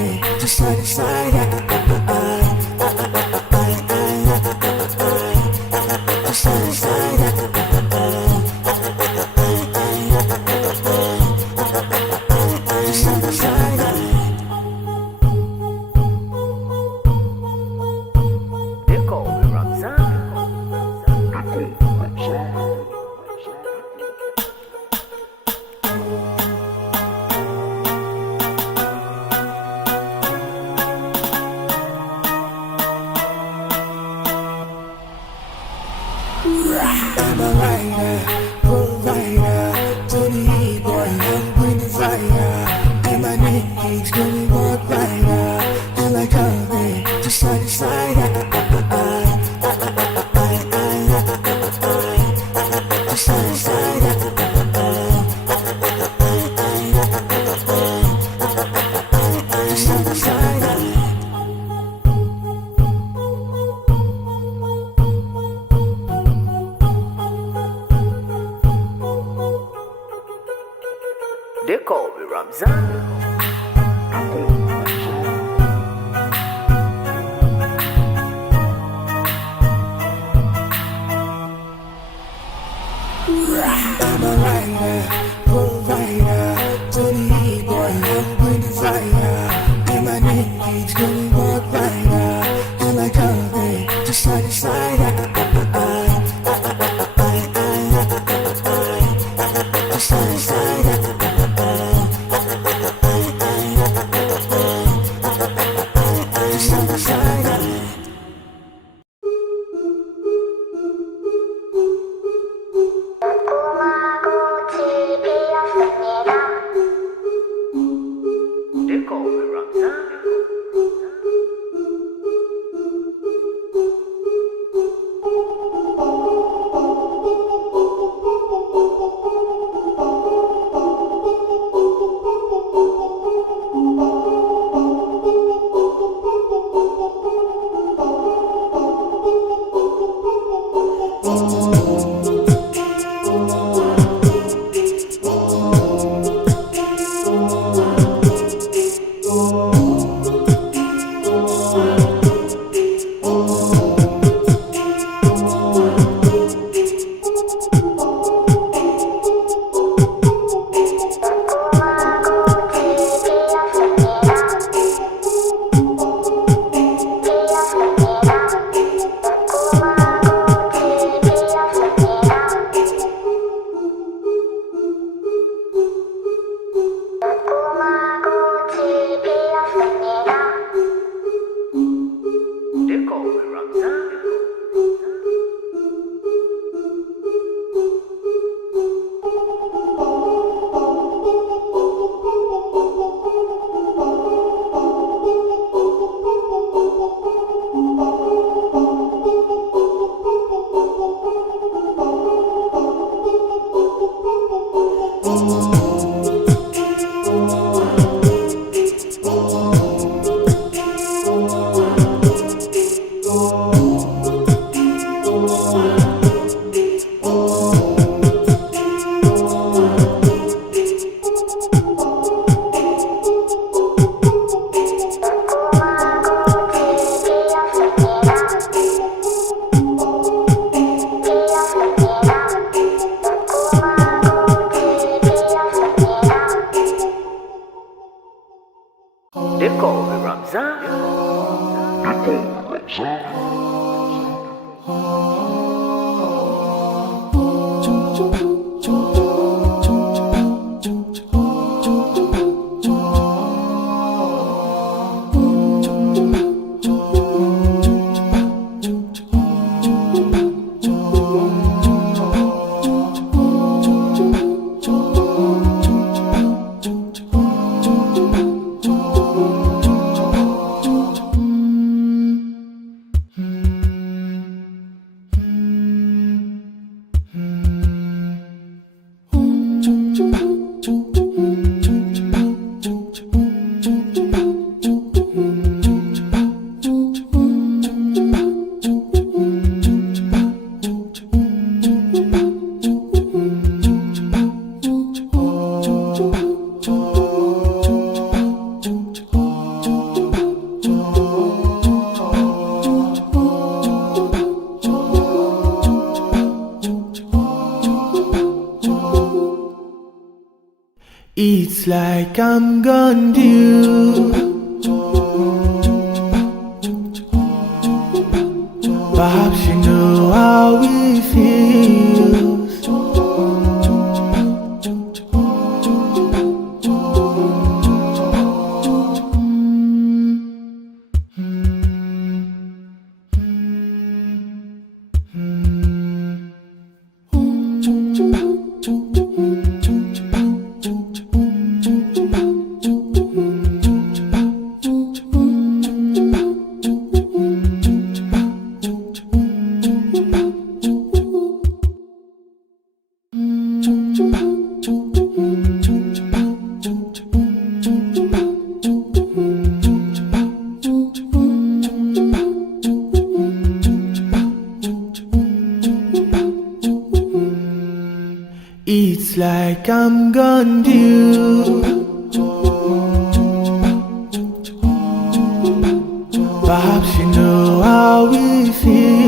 me, just side to side. Just side to side. Just side to side. I'm a writer, provider, to the heat boy, I'm winning fire. And my name keeps going walk rider, and like me, just side to side. Just side to side. Just side to side. They call me Ramzan. I'm a writer, provider, to the heat boy, I'm winning fire. And my name keeps going walk rider, and like me, just side to side. Just side to side. Just side to side. They call me Ramzan. They call me Ramzan. They call me Ramzan. It's like I'm gone due. Perhaps you know how it feels. It's like I'm gone due. Perhaps you know how it feels.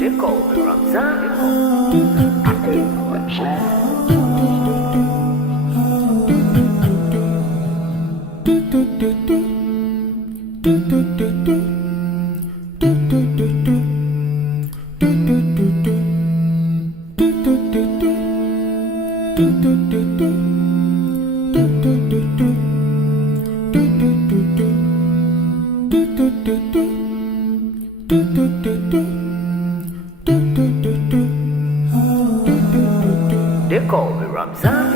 They call me Ramzan. They call me Ramzan.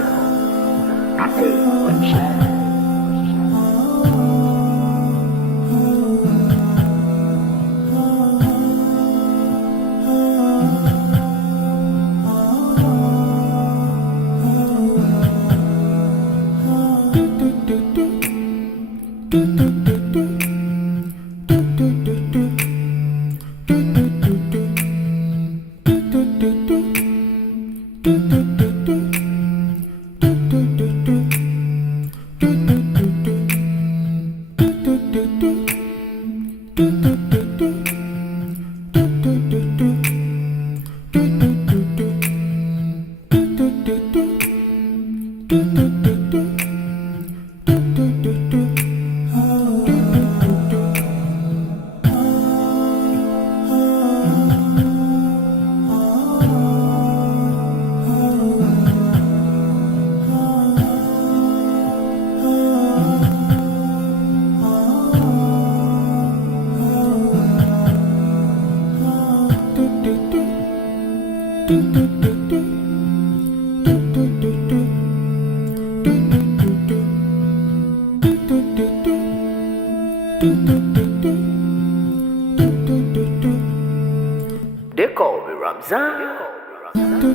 They call me Ramzan. Do